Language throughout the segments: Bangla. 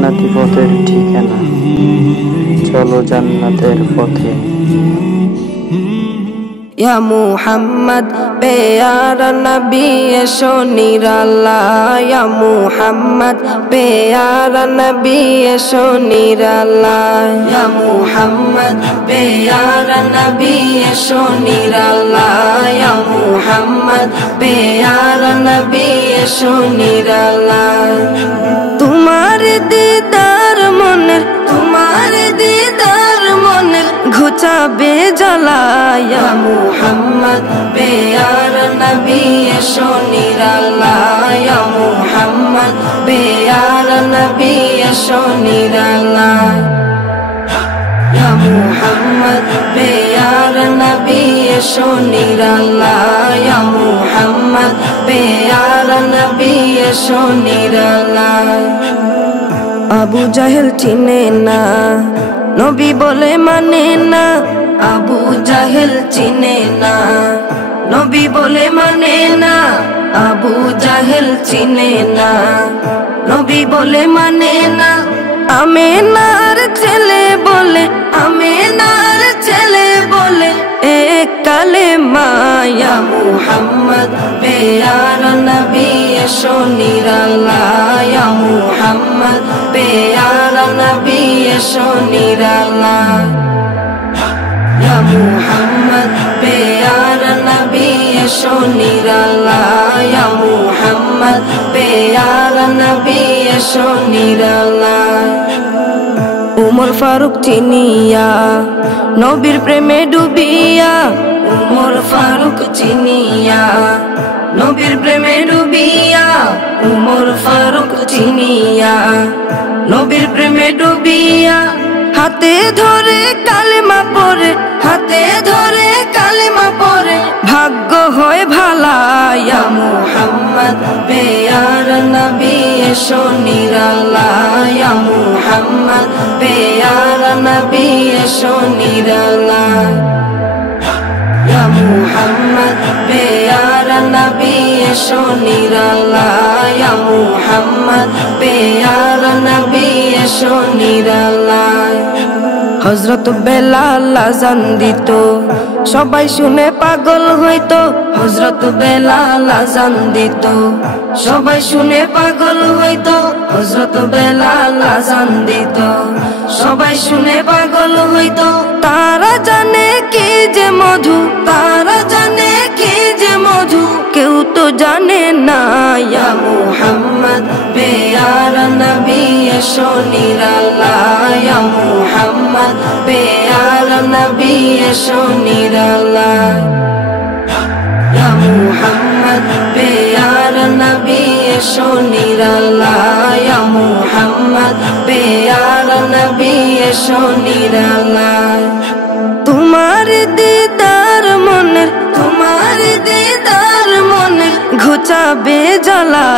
জান্নাতি পথের ঠিকানা, চলো জান্নাতের পথে। ইয়া মুহাম্মদ প্যারা নবী এসো নিরাল্লাহ, ইয়া মুহাম্মদ প্যারা নবী এসো নিরাল্লাহ, ইয়া মুহাম্মদ প্যারা নবী এসো নিরাল্লাহ, ইয়া মুহাম্মদ প্যারা নবী এসো নিরাল্লাহ। তোমার দিদার মনের, তোমার দিদার মনের ঘুচাবে জ্বালা, ইয়া মুহাম্মদ প্যারা নবী এসো নিরাল্লাহ, ইয়া মুহাম্মদ প্যারা নবী এসো নিরাল্লাহ, ইয়া মুহাম্মদ প্যারা নবী এসো নিরাল্লাহ, ইয়া মুহাম্মদ প্যারা নবী এসো নিরাল্লাহ। আবু জাহেল চিনে না, নবী বলে মানে না, আবু জাহেল চিনে না, নবী বলে মানে না, আবু জাহেল চিনে না, নবী বলে মানে না। আমেনার ছেলে বলে, আমেনার ছেলে বলে এক কালেমা, ইয়া মুহাম্মদ প্যারা নবী এসো নিরাল্লাহ, ইয়া মুহাম্মদ প্যারা নবী এসো নিরাল্লাহ, ইয়া মুহাম্মদ প্যারা নবী এসো নিরাল্লাহ, ইয়া মুহাম্মদ প্যারা নবী এসো নিরাল্লাহ। উমর ফারুক চিনিয়া নবীর প্রেমে ডুবিয়া, উমর ফারুক চিনিয়া নবীর প্রেমে ডুবিয়া, উমর ফারুক চিনিয়া নবীর প্রেমে ডুবিয়া। হাতে ধরে কালেমা পড়ে, হাতে ধরে কালেমা পড়ে ভাগ্য হয় ভালা, ইয়া মুহাম্মদ প্যারা নবী এসো নিরাল্লাহ, ইয়া মুহাম্মদ প্যারা নবী এসো নিরাল্লাহ, ইয়া মুহাম্মদ প্যারা নবী এসো নিরাল্লাহ, ইয়া মুহাম্মদ প্যারা নবী এসো নিরাল্লাহ। হযরত বেলাল আযান দিত, সবাই শুনে পাগল হইতো, হযরত বেলাল আযান দিত, সবাই শুনে পাগল হইতো, হযরত বেলাল আযান দিত, সবাই শুনে পাগল হইতো। তারা জানে কি যে মধু, তারা জানে কি যে মধু, কেউ তো জানে না, ইয়া মুহাম্মদ প্যারা নবী এসো নিরাল্লাহ, ইয়া মুহাম্মদ প্যারা নবী এসো নিরাল্লাহ, ইয়া মুহাম্মদ প্যারা নবী এসো নিরাল্লাহ, ইয়া মুহাম্মদ প্যারা নবী এসো নিরাল্লাহ। তোমার দিদার মনের, তোমার দিদার মনের ঘুচাবে জ্বালা,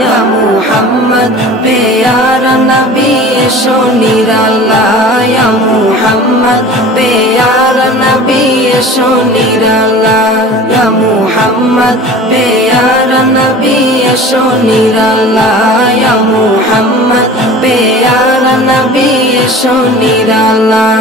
ইয়া মুহাম্মদ প্যারা নবী এসো নিরাল্লাহ, ইয়া মুহাম্মদ প্যারা নবী এসো নিরাল্লাহ, ইয়া মুহাম্মদ প্যারা নবী এসো নিরাল্লাহ, ইয়া মুহাম্মদ প্যারা নবী এসো নিরাল্লাহ।